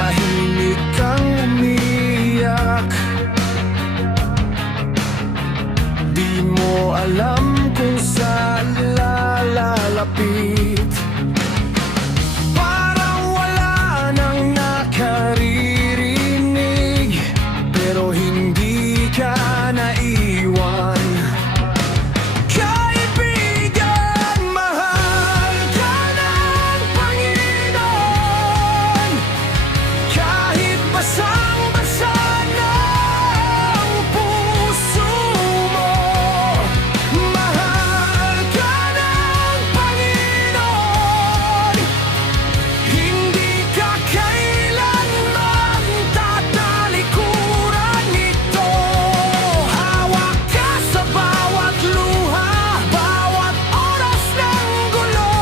Tahimik kang umiyak, di mo alam kung saan lalapit. Parang wala nang nakaririnig, pero hindi ka naiwan. Kaibigan, mahal ka ng Panginoon, kahit basang-basa ng puso mo. Mahal ka ng Panginoon, hindi ka kailanman tatalikuran nito. Hawak ka sa bawat luha, bawat oras ng gulo.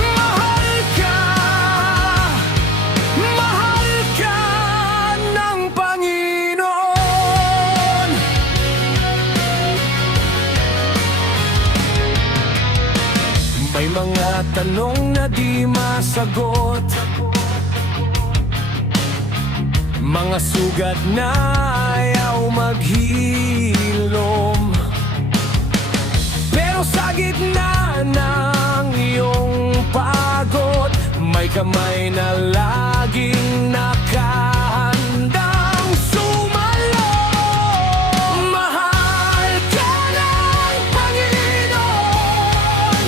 Mahal ka ng Panginoon. May mga tanong na di masagot, mga sugat na ayaw maghilom. Pero sa gitna ng iyong pagod, may kamay na laging nakahandang sumalo. Mahal ka ng Panginoon,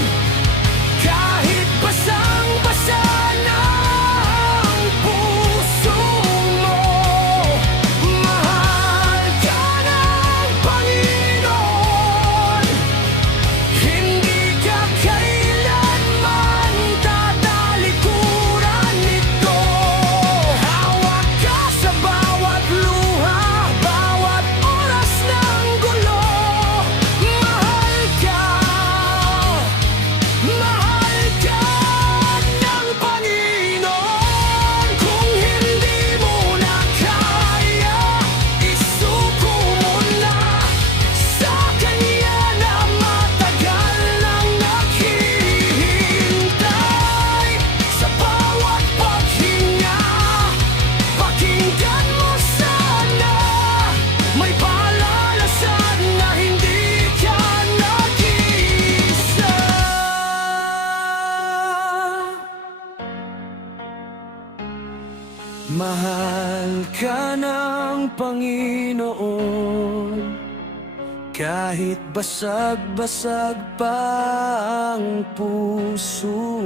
kahit basang-basa ng puso mo. Mahal ka ng Panginoon, hindi ka kailanman tatalikuran nito. Hawak ka sa bawat luha, bawat oras ng gulo. Mahal ka ng Panginoon. Kung hindi mo na kaya, isuko mo na sa Kanya na matagal nang naghihintay. Sa bawat paghinga, pakinggan mo sana, may paalalasan na hindi ka nag-iisa. Mahal ka ng Panginoon, kahit basag-basag pa ang puso